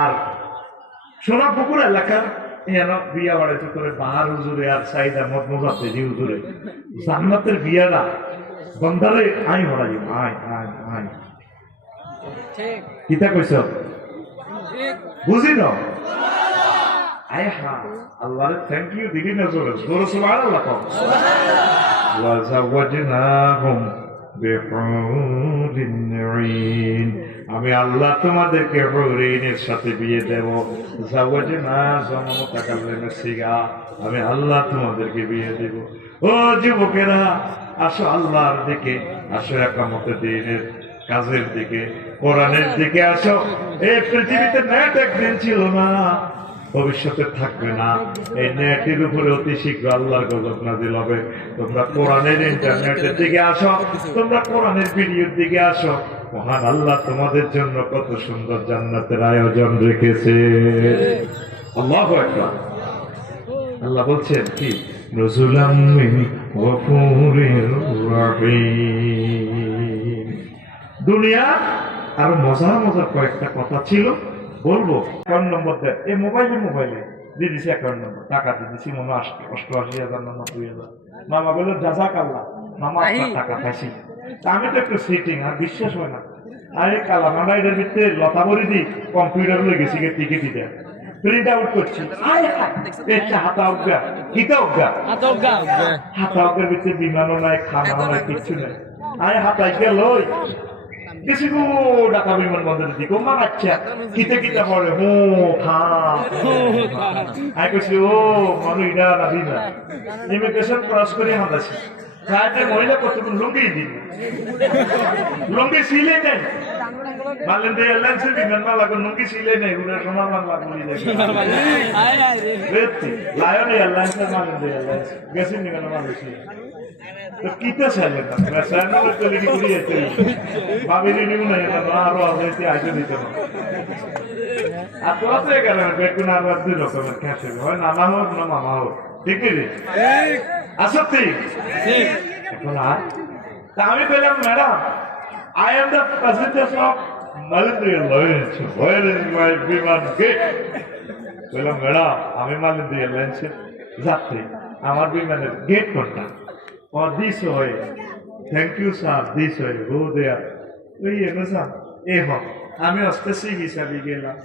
আর সোনাপুকুর এলাকার এন বিয়া বাড়াইতে করে বাহার হুজুরে আর সাইদা মত মোজাতে জি হুজুরে জান্নাতের বিয়ারা বন্দারে আই হরাই আই আই আই কিতা কইছ বুঝি ন আয় হা আল্লাহর থ্যাংক ইউ দিদি না জোরে জোরে সুবহানাল্লাহ কও ওয়া যাওয়াজনাহুম বিহুরিন নাঈন আমি আল্লাহ তোমাদেরকে হুরিনের সাথে বিয়ে দেব যাওয়াজনা জামাতাকাল্লামে সিগা আমি আল্লাহ তোমাদেরকে বিয়ে দেব ও যুবকেরা আসো আল্লাহর দিকে আসো একামতের দিনের কাজের দিকে কোরআনের দিকে আসো এই পৃথিবীতে নেট একদিন ছিল না ভবিষ্যতে থাকবে না এই নেটের উপরে অতি শীঘ্র আল্লাহর গজব নাযিল হবে তোমরা কোরআনের ইন্টারনেটের দিকে আসো তোমরা কোরআনের ভিডিওর দিকে আসো মহান আল্লাহ তোমাদের জন্য কত সুন্দর জান্নাতের আয়োজন রেখেছে আল্লাহু আকবার আল্লাহ বলছেন কি নজুলাম মিন গফুরির রহিম দুনিয়া আর মজার মজার কয়েকটা কথা ছিল বলবো অ্যাকাউন্ট নম্বর দেন এই মোবাইলে দিয়ে দিছি অ্যাকাউন্ট নম্বর টাকা দিয়ে দিছি মনে 88,000 না 90,000 মামা বললো জাযাকাল্লাহ মামা আপনার টাকা পাইছি আমি তো একটু সিটিং আর বিশ্বাস হয় না আরে কালা মামা এটার ভিতরে লতা বড়ি দিই কম্পিউটার লয়ে গেছি টিকিট দিতে প্রিন্ট আউট করছি পেটটা হাতা উঠগা কিতা উঠগা হাতা উঠগার ভিতরে বিমানও নাই খানাও নাই কিচ্ছু নাই আরে হাতাই গেল কিছু ঢাকা বিমানবন্দরের দিকে মা বাচ্চা কিতে কিতা পড়ে হো খা আই কইছি ও মানুষ ইডা রাবি না ইমিগ্রেশন ক্রস করে হাঁটাছি ফ্লাইটে মহিলা কতক্ষণ লুঙ্গি দিন লুঙ্গি সিলে নেই মালেন্দ্র এয়ারলাইন্সের বিমান মালা লুঙ্গি সিলে নেই উড়ে সোনার বাংলা বলি লায়ন এয়ারলাইন্সের মালেন্দ্র এয়ারলাইন্স গেছি নিবেন মালয়েশিয়া তো কিতা চাইলেন না সাইনার কোয়ালিটি করি আছে ভাবিনি নিউ না আরো আছে আইতে দিতে না আর তো আছে গেল বেকুন আর দুই রকমের ক্যাশে হয় নানা হোক না মামা হোক ঠিক আছে আসতে ঠিক এখন আর তা আমি বললাম madam I am the president of Malindri Alliance. Where is my বিমান গেট বললাম ম্যাডাম আমি মালিন্দ্রি এয়ারলাইন্সের যাত্রী আমার বিমানের গেট কোনটা or this way thank you sir this way go there ওই এমসা এ হ আমি আসতেছি হিসাবে গেলাম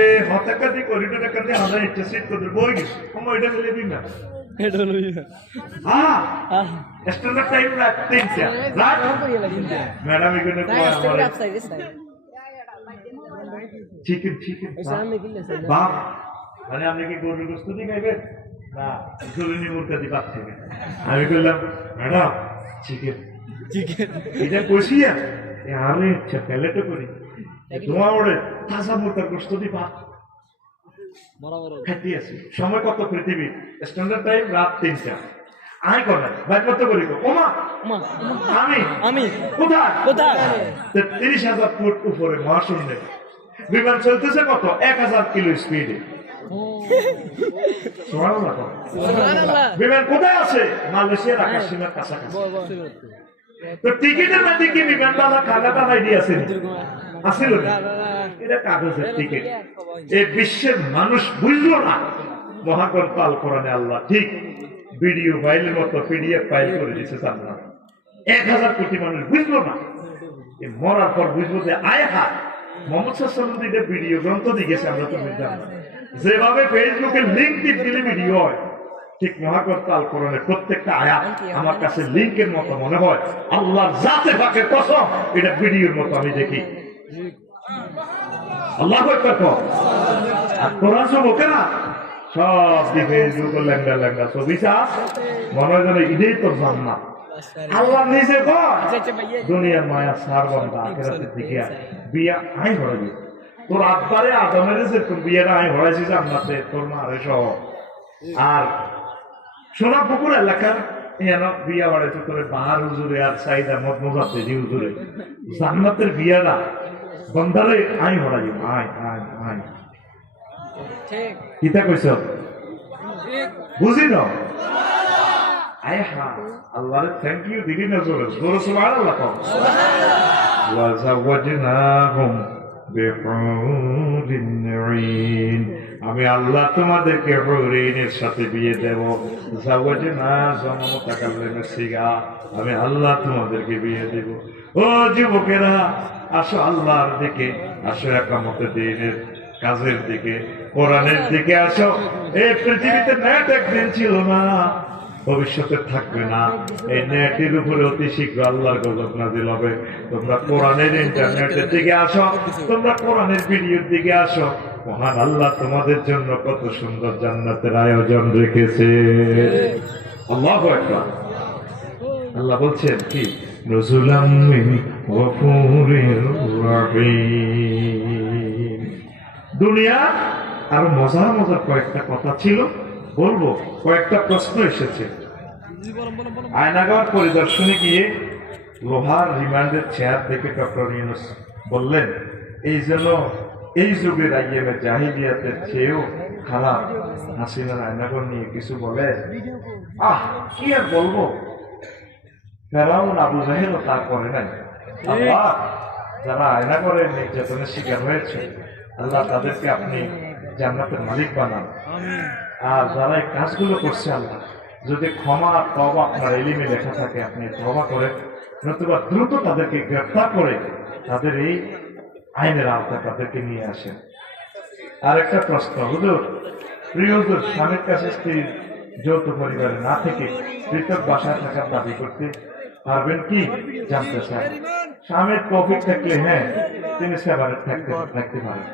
এ হতাকাতি করিডোরে কাছে আমরা একটা সিট করে বই গেছি আমরা এটা ফেলে দিই না এটা লই হ্যাঁ স্ট্যান্ডার্ড টাইম রাত 3টা রাত ম্যাডাম এখানে কোন আমার চিকেন বাপ মানে আপনি কি গরুর গোশত দিয়ে খাইবেন না জরুরি মুরগি দিয়ে ভাত খাইবেন আমি বললাম ম্যাডাম চিকেন এটা কইছিয়া আরে ইচ্ছা পেলে তো করি তোমার ওরে তাজা মুরগির গোশত দিয়ে ভাত খাইতে আছি সময় কত পৃথিবী স্ট্যান্ডার্ড টাইম রাত 3টা আই করাই বাইর করতে করি ওমা আমি কোথায় 30,000 ফুট উপরে মহাশূন্যে বিমান চলতেছে কত 1,000 কিলো স্পিডে বিমান কোথায় আছে মালয়েশিয়ার আকাশ সীমার কাছাকাছি তো টিকিটের মধ্যে কি বিমান বালা খানাটা আইডি আছে আসিল না এটা কাগজের টিকিট এই বিশ্বের মানুষ বুঝলো না মহাকর পাল কোরআনে আল্লাহ ঠিক ভিডিও ফাইলের মতো পিডিএফ ফাইল করে দিয়েছে জান্নাত 1,000 কোটি মানুষ বুঝলো না মরার পর বুঝবো যে আয় হায় মোহাম্মদ সাল্লাল্লাহু আলাইহি ওয়াসাল্লাম ভিডিও গ্রন্থ দিয়ে গেছে আমরা তো বুঝলাম যেভাবে ফেসবুকে লিঙ্ক দিলে ভিডিও হয় ঠিক মহাকর্তা আল কোরআনের প্রত্যেকটা আয়াত আমার কাছে লিঙ্কের মতো মনে হয় আল্লাহর জাতে পাকের কসম এটা ভিডিওর মতো আমি দেখি আল্লাহু আকবার আর কোরআন সব ওকে না সব ফেসবুক লেঙ্গা ছবি মনে হয় যেন ঈদেই তো জান্নাত আল্লাহ নিজে দুনিয়ার মায়া সার বন্ধা আখিরাতের দিকে বিয়া আই হয়ে তোর আব্বারে আদমের যেরকম বিয়েটা আই হয়েছি জান্নাতে তোর মারে সহ আর সোনাপুকুর এলাকার বিয়া বাড়াইতে করে বাহার হুজুরে আর সাইদা মত মোজাতে জি হুজুরে জান্নাতের বিয়ারা বন্দারে আই হরাই আই আই আই কিতা কইছ বুঝি ন আয় হা আল্লাহর থ্যাংক ইউ দিদি না জোরে জোরে সুবহানাল্লাহ কও ওয়া যাওয়াজনাহুম বিহুরিন ঈন। আমি আল্লাহ তোমাদেরকে হুরিনের সাথে বিয়ে দেব। যাওয়াজনা জামাতাকাল্লামে সিগা, আমি আল্লাহ তোমাদেরকে বিয়ে দেব। ও যুবকেরা, আসো আল্লাহর দিকে, আসো একামতের দিনের কাজের দিকে, কোরআনের দিকে আসো। এই পৃথিবীতে নেট একদিন ছিল না, ভবিষ্যতে থাকবে না। এই নেটের উপরে অতি শীঘ্র আল্লাহর গজব নাযিল হবে। তোমরা কোরআনের ইন্টারনেটের দিকে আসো, তোমরা কোরআনের ভিডিওর দিকে আসো। মহান আল্লাহ তোমাদের জন্য কত সুন্দর জান্নাতের আয়োজন রেখেছে। আল্লাহু আকবার। আল্লাহ বলছেন কি, নজুলাম মিন গফুরির রহিম। দুনিয়া আর মজার মজার কয়েকটা কথা ছিল, বলবো। কয়েকটা প্রশ্ন এসেছে। আয়নাগর পরিদর্শনে গিয়ে লোহার রিমান্ডের চেয়ার থেকে ডক্টর ইউনূস বললেন, এই জন্য এই যুগের আইএমএ জাহিলিয়াতের চেয়েও খারাপ। হাসিনার আয়নাগর নিয়ে কিছু বলে, কি আর বলবো, ফেরাউন আবু জাহেলও তা করে নাই। আল্লাহ, যারা আয়নাগরের নির্যাতনের শিকার হয়েছে, আল্লাহ তাদেরকে আপনি জান্নাতের মালিক বানান। আর যারা এই কাজগুলো করছে, আল্লাহ যদি ক্ষমা তওবা আপনার এলিমে লেখা থাকে, আপনি তওবা করে, নতুবা দ্রুত তাদেরকে গ্রেফতার করে তাদের এই আইনের আওতায় তাদেরকে নিয়ে আসেন। আর একটা প্রশ্ন, হুজুর, প্রিয় হুজুর, স্বামীর কাছে স্ত্রীর যৌথ পরিবারে না থেকে পৃথক বাসায় থাকার দাবি করতে পারবেন কি, জানতে চান? স্বামীর তৌফিক থাকলে হ্যাঁ, তিনি সেপারেট থাকতে পারেন।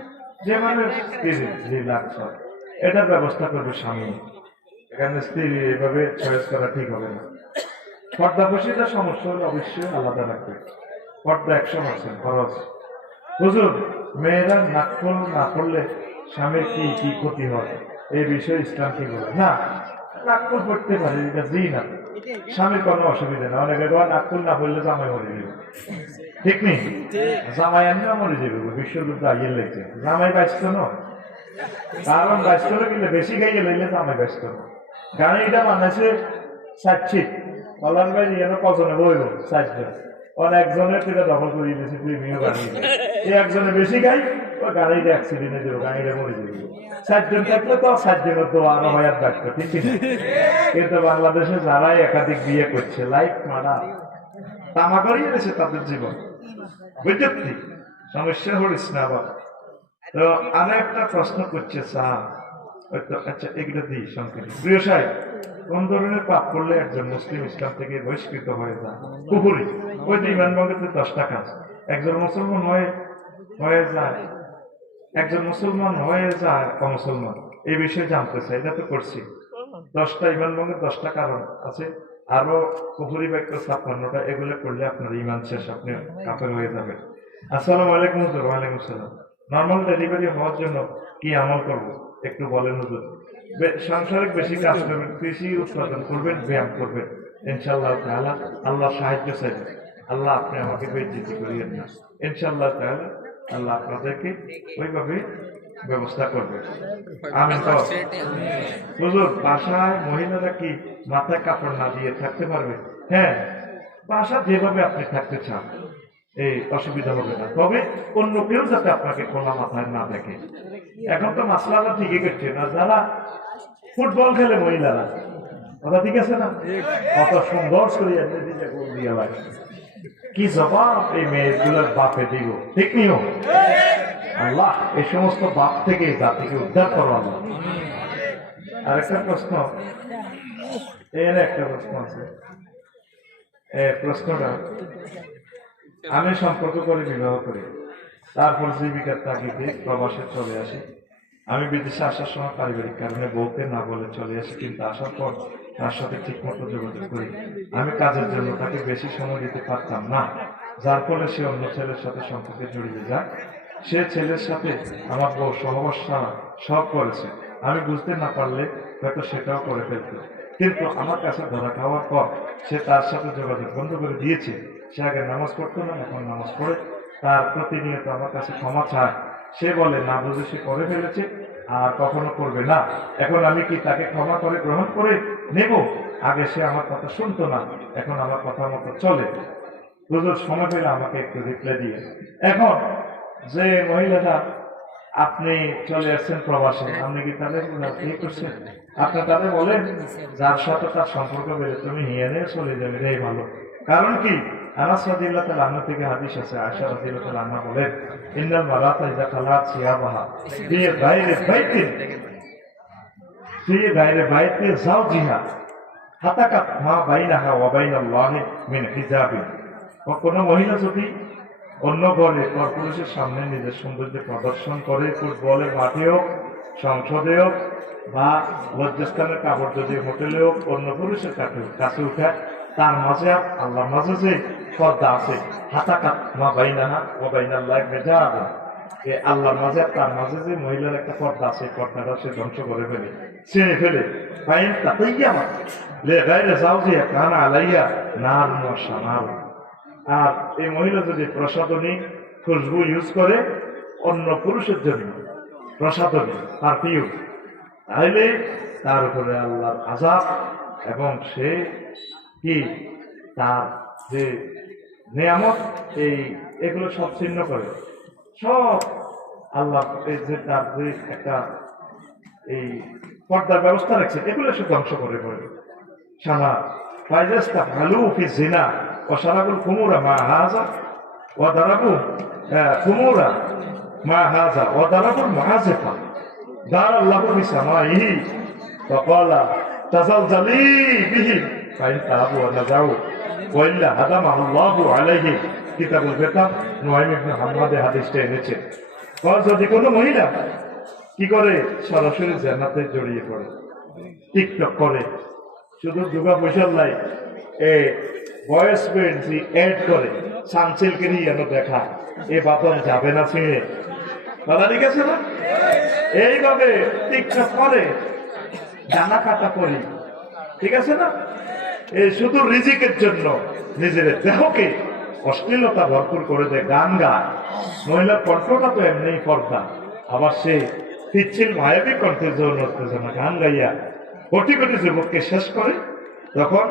যে মানুষ স্ত্রীর রিল্যাক্স হয়, এটার ব্যবস্থা করবে স্বামী। এখানে স্ত্রী এভাবে চয়েস করা ঠিক হবে না। পর্দাফসিটা সমস্যা হলে অবশ্যই আলাদা রাখবে। পর্দা 100% খরচ। হুজুর, মেয়েরা নাকফল না করলে স্বামীর কি কি ক্ষতি হয়, এই বিষয়ে ইসলাম কি বলে? না, নাকফল পড়তে পারে, এটা দিই না, স্বামীর কোনো অসুবিধা না। অনেকে নাকফল না পড়লে জামাই মরে যাবে, ঠিক নেই? জামাই আমিও মরে যাবে, বিশ্বযুদ্ধ আইয়ে লেগেছে, জামাই ব্যস্ত ন, কারণ ব্যস্ত কিন্তু বেশি গাইয়ে লইলে জামাই ব্যস্ত ন। গাড়িটা বানাইছে চাচ্ছি কলার ভাই যেন কজনে বইব, চারজন, একজনের থেকে দখল করে দিয়েছে প্রেমীয় গাড়ি। এই একজনে বেশি গাই, ওই গাড়িটা অ্যাক্সিডেন্টে দেবো, গাড়িটা মরে যাবে। চারজন থাকলে তো চারজনের তো আরো হয়ার ডাক্তার, ঠিক না? কিন্তু বাংলাদেশে যারাই একাধিক বিয়ে করছে, লাইফ মারা তামা করিয়ে দিয়েছে তাদের জীবন, বুঝতে সমস্যা হলিস না আবার। তো আরো একটা প্রশ্ন করছে স্যার, আচ্ছা এগুলো দিই সংক্ষেপে। প্রিয় সাহেব, কোন ধরনের পাপ করলে একজন মুসলিম ইসলাম থেকে বহিষ্কৃত হয়ে যায়? কুফরি। ওই যে ইমান ভঙ্গের 10টা কাজ। একজন মুসলমান হয়ে যায়, একজন মুসলমান হয়ে যায় অমুসলমান, এই বিষয়ে জানতে চাই। এটা তো করছি। 10টা ইমান ভঙ্গের 10টা কারণ আছে, আরো কুফরি বাক্য 56টা। এগুলো করলে আপনার ইমান শেষ, আপনি কাফের হয়ে যাবেন। আসসালামু আলাইকুম হুজুর। ওয়ালাইকুম আসসালাম। নর্মাল ডেলিভারি হওয়ার জন্য কি আমল করবো একটু বলেন হুজুর। সাংসারিক বেশি কাজ করবেন, কৃষি উৎপাদন করবেন, ব্যায়াম করবেন, ইনশাআল্লাহ তাআলা আল্লাহ সাহায্য চাইবেন। আল্লাহ আপনি আমাকে বেইজ্জতি করিয়েন না, ইনশাআল্লাহ তাআলা আল্লাহ আপনাদেরকে ওইভাবে ব্যবস্থা করবে। আমিন। তো হুজুর, বাসায় মহিলারা কি মাথায় কাপড় না দিয়ে থাকতে পারবে? হ্যাঁ, বাসা যেভাবে আপনি থাকতে চান এই অসুবিধা হবে না, তবে অন্য কেউ যাতে আপনাকে খোলা মাথায় না দেখে। এখন তো মাসলাটা ঠিকই করছে না, যারা ফুটবল খেলে মহিলারা, কথা ঠিক আছে না? কত সুন্দর করিয়া গোল দিয়া লাগে, কি জবাব এই মেয়েগুলোর বাপে দিব, ঠিক নিও? আল্লাহ এই সমস্ত বাপ থেকে জাতিকে উদ্ধার করো আল্লাহ। আর একটা প্রশ্ন, এর একটা প্রশ্ন আছে। প্রশ্নটা, আমি সম্পর্ক করে বিবাহ করি, তারপর জীবিকার তাগিদে প্রবাসে চলে আসি। আমি বিদেশে আসার সময় পারিবারিক কারণে বউকে না বলে চলে আসি, কিন্তু আসার পর তার সাথে ঠিক মতো যোগাযোগ করি। আমি কাজের জন্য তাকে বেশি সময় দিতে পারতাম না, যার ফলে সে অন্য ছেলের সাথে সম্পর্কে জড়িয়ে যায়। সে ছেলের সাথে আমার বউ সহবাস ছাড়া সব করেছে। আমি বুঝতে না পারলে হয়তো সেটাও করে ফেলত, কিন্তু আমার কাছে ধরা খাওয়ার পর সে তার সাথে যোগাযোগ বন্ধ করে দিয়েছে। সে আগে নামাজ পড়তো না, এখন নামাজ পড়ে। তার প্রতিনিয়ত আমার কাছে ক্ষমা চায়। সে বলে না বুঝে সে করে ফেলেছে, আর কখনো করবে না। এখন আমি কি তাকে ক্ষমা করে গ্রহণ করে নেব? আগে সে আমার কথা শুনতো না, এখন আমার কথা মতো চলে। হুজুর, সময় পেলে আমাকে একটু রিপ্লাই দিয়ে। এখন যে মহিলাটা আপনি চলে আসছেন প্রবাসে, আপনি কি তাদের ঠিক করছেন? আপনি তাদের বলেন যার সাথে তার সম্পর্ক বেড়ে তুমি নিয়ে নিয়ে চলে যাবে, এটাই ভালো। কারণ কি, আনাস রাদিয়াল্লাহু তাআলা আনহু থেকে হাদিস আছে, আয়েশা রাদিয়াল্লাহু তাআলা আনহা বলেন, ইন্নাল মারাতা ইযা খালাত সিয়াবাহা ফি গায়রি বাইতিন ফি গায়রি বাইতি যাওজিহা হাতাকাত মা বাইনাহা ওয়া বাইনাল্লাহি মিন হিজাবিন। কোন মহিলা যদি অন্য ঘরে পরপুরুষের সামনে নিজের সৌন্দর্য প্রদর্শন করে, ফুটবলের মাঠে হোক, সংসদে হোক, বা লজ্জাস্থানের কাপড় যদি হোটেলে হোক, অন্য পুরুষের কাছে উঠে, তার মাঝে আল্লাহর মাঝে যে পর্দা আছে, হাতাকাত মা বাইনাহা ও বাইনাল্লাহি হিজাব, আল্লাহর মাঝে তার মাঝে যে মহিলার একটা পর্দা আছে, পর্দাটা সে ধ্বংস করে ফেলে, ছিঁড়ে ফেলে। ফাইন তাতাইয়ামা লিগাইরি যাওজিহা কানা আলাইহা নারুন ওয়া শানার। আর এই মহিলা যদি প্রসাধনী খুশবু ইউজ করে অন্য পুরুষের জন্য, প্রসাধনী পারফিউম, তাহলে তার উপরে আল্লাহর আযাব, এবং সে কি তার যে নিয়ামত এগুলো সব ছিন্ন করে, সব আল্লাহ যে তার যে একটা এই পর্দার ব্যবস্থা রাখছে, এগুলো সে ধ্বংস করে পড়বে। সানা ফাইজাস্তা ভালু ফি জিনা ওয়াশারাবুল খুমুরা মা হাযা ওয়া দারাবু খুমুরা মা হাযা ওয়া দারাবুল মুহাজিফা দারাল্লাহু বিসামাইহি ওয়া ক্বালা তাজালজালি বিহি ফাইন তাবু ওয়া নাজাউ ওয়া ইল্লা হাদামাহুল্লাহু আলাইহি। কিতাবুল বেতাব নুআইম ইবনে হাম্মাদে হাদিসটা এনেছে। যদি কোনো মহিলা কি করে সরাসরি জান্নাতে জড়িয়ে পড়ে, টিকটক করে, শুধু দুর্গা পয়সার লাই ভয়েস বেঞ্চি এড করে সানসিল্কেরই যেন দেখা, এ বাতন যাবে না ছিঁড়ে, দাদা ঠিক আছে না? এইভাবে টিকটক করে, ডানা কাটা করি, ঠিক আছে না? এই শুধু রিজিকের জন্য নিজের দেহকে অশ্লীলতা ভরপুর করে দেয়, গান গায়। মহিলার কণ্ঠটা তো এমনি পর্দা, আবার সে পিচ্ছিল মায়াবী কণ্ঠে যৌন উত্তেজনা গান গাইয়া কোটি কোটি যুবককে শেষ করে। তখন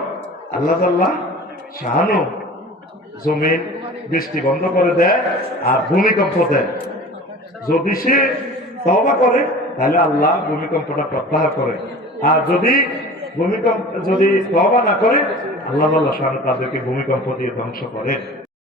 আল্লাহ তাআলা শাহানু জমিন বৃষ্টি বন্ধ করে দেয় আর ভূমিকম্প দেয়। যদি সে তওবা করে তাহলে আল্লাহ ভূমিকম্পটা প্রত্যাহার করে, আর যদি তওবা না করে আল্লাহ শাহানু তাদেরকে ভূমিকম্প দিয়ে ধ্বংস করেন।